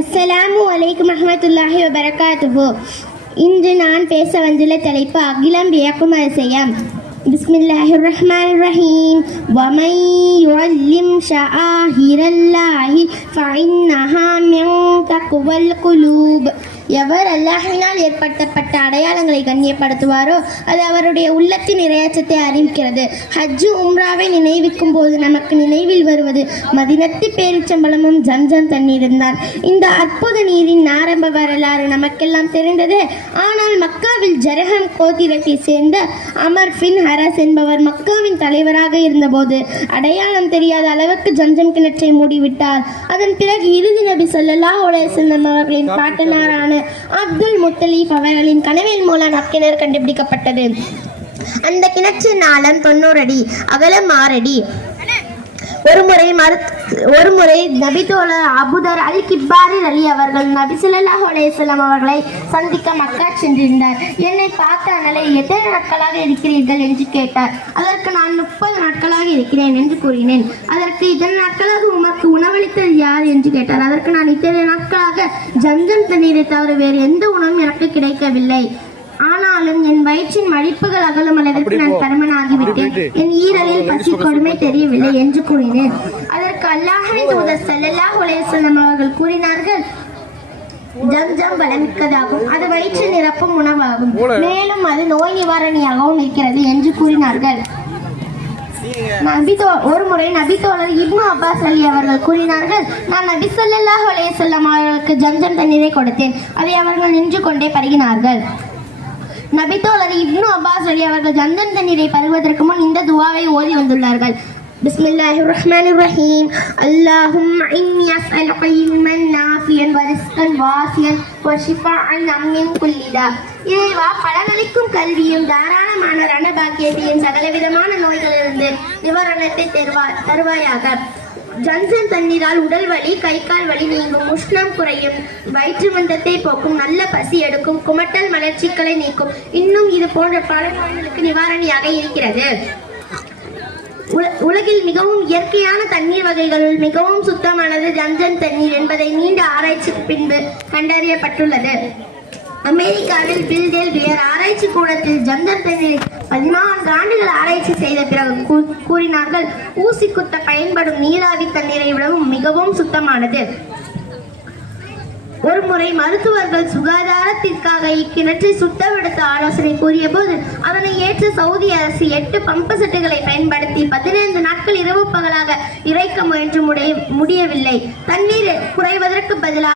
அஸ்ஸலாமு அலைக்கும் வரஹ்மத்துல்லாஹி வபரகாத்துஹு. இன்று நான் பேச வந்துள்ள தலைப்பு அகிலம் வியக்கும் அதிசயம். பிஸ்மில்லாஹிர் ரஹ்மானிர் ரஹீம். வமன் யுஅல்லிம் ஷஆயிரல்லாஹி ஃபஇன்னஹா மின் தக்வல் குலூப். எவர் அல்லாஹ்வினால் ஏற்படுத்தப்பட்ட அடையாளங்களை கண்ணியப்படுத்துவாரோ அது அவருடைய உள்ளத்தின் இறையச்சத்தை அறிவிக்கிறது. ஹஜ்ஜு உம்ராவை நினைவிக்கும் போது நமக்கு நினைவில் வருவது மதினத்து பேரிச்சம்பளமும் ஜம்ஜம் தண்ணீரும் தான். இந்த அற்புத நீரின் ஆரம்ப வரலாறு நமக்கெல்லாம் தெரிந்தது. ஆனால் மக்காவில் ஜரஹம் கோத்திரத்தை சேர்ந்த அமர் பின் ஹரஸ் என்பவர் மக்காவின் தலைவராக இருந்தபோது அடையாளம் தெரியாத அளவுக்கு ஜம்ஜம் கிணற்றை மூடிவிட்டார். அதன் பிறகு இறுதி நபி ஸல்லல்லாஹு அலைஹி வஸல்லம் அவர்களின் பாட்டனாரான அப்துல் முத்தலீப் அவர்களின் கனவின் மூலம் அக்கிணறு கண்டுபிடிக்கப்பட்டது. அந்த கிணற்றின் ஆழம் 90 அடி, அகலம் 6 அடி. ஒருமுறை நபித்தோழர் அபுதர் அல் கிப்பாரி அலி அவர்கள் நபி ஸல்லல்லாஹு அலைஹி வஸல்லம் அவர்களை சந்திக்க மக்கா சென்றிருந்தார். என்னை பார்த்த நிலையில் எத்தனை நாட்களாக இருக்கிறீர்கள் என்று கேட்டார். அதற்கு நான் 30 நாட்களாக இருக்கிறேன் என்று கூறினேன். அதற்கு இத்தனை நாட்களாக உமக்கு உணவளித்தது யார் என்று கேட்டார். அதற்கு நான் இத்தனை நாட்களாக ஜம்ஜம் தண்ணீரை தவிர வேறு எந்த உணவும் எனக்கு கிடைக்கவில்லை. ஆனாலும் என் வயிற்றின் மடிப்புகள் அகலும் அளவிற்கு நான் பருமனாகிவிட்டேன். என் ஈரலில் பசி கொடுமை தெரியவில்லை என்று கூறினேன். அதற்கு அல்லாஹ்வின் தூதர் ஸல்லல்லாஹு அலைஹி வஸல்லம் அவர்கள் கூறினார்கள், ஜம்ஜம் வளமிக்கதாகும், அது வயிற்று நிரப்பும் உணவாகும், மேலும் அது நோய் நிவாரணியாகவும் இருக்கிறது என்று கூறினார்கள். ஒருமுறை நபித்தோழர் இப்னு அப்பாஸ் அலி அவர்கள் கூறினார்கள், நான் நபி ஸல்லல்லாஹு அலைஹி வஸல்லம் அவர்களுக்கு ஜம்ஜம் தண்ணீரை கொடுத்தேன். அதை அவர்கள் நின்று கொண்டே பருகினார்கள். நபித்தோழர் இப்னு அப்பாஸ் அலி அவர்கள் ஜம்ஜம் தண்ணீரை பருகுவதற்கு முன் இந்த துஆவை ஓதி வந்துள்ளார்கள். பிஸ்மில்லாஹிர் ரஹ்மானிர் ரஹீம். அல்லாஹும்ம இன்னி அஸ்அலுக இல்மன் நாஃபியன் வ ரிஸ்கன் வாசியன் வ ஷிஃபாஅன் மின் குல்லி தா. இறைவா, பலனளிக்கும் கல்வியும் தாராளமான ரணபாக்கியத்தையும் சகலவிதமான நோய்களிலிருந்து நிவாரணத்தை தருவாயாக. ஜம்ஜம் தண்ணீரால் உடல் வலி, கை கால் வலி நீங்கும், உஷ்ணம் குறையும், வயிற்று மந்தத்தை போக்கும், நல்ல பசி எடுக்கும், குமட்டல் மலர்ச்சிகளை நீக்கும், இன்னும் இது போன்ற பல நோய்களுக்கு நிவாரணியாக இருக்கிறது. உலகில் மிகவும் இயற்கையான தண்ணீர் வகைகளுள் மிகவும் சுத்தமானது ஜம்ஜம் தண்ணீர் என்பதை நீண்ட ஆராய்ச்சிக்கு பின்பு கண்டறியப்பட்டுள்ளது. அமெரிக்காவில் பில்டெல்வியர் ஆராய்ச்சி கூடத்தில் ஜம்ஜம் தண்ணீரை 14 ஆண்டுகள் ஆராய்ச்சி செய்த பிறகு கூறினார்கள், ஊசி குத்த பயன்படும் நீராவி தண்ணீரை விடவும் மிகவும் சுத்தமானது. ஒருமுறை மருத்துவர்கள் சுகாதாரத்திற்காக இக்கிணற்றை சுத்தப்படுத்த ஆலோசனை கூறிய போது அதனை ஏற்ற சவுதி அரசு 8 பம்பு செட்டுகளை பயன்படுத்தி 15 நாட்கள் இரவு பகலாக இறைக்க முயன்று முடியவில்லை. தண்ணீர் குறைவதற்கு பதிலாக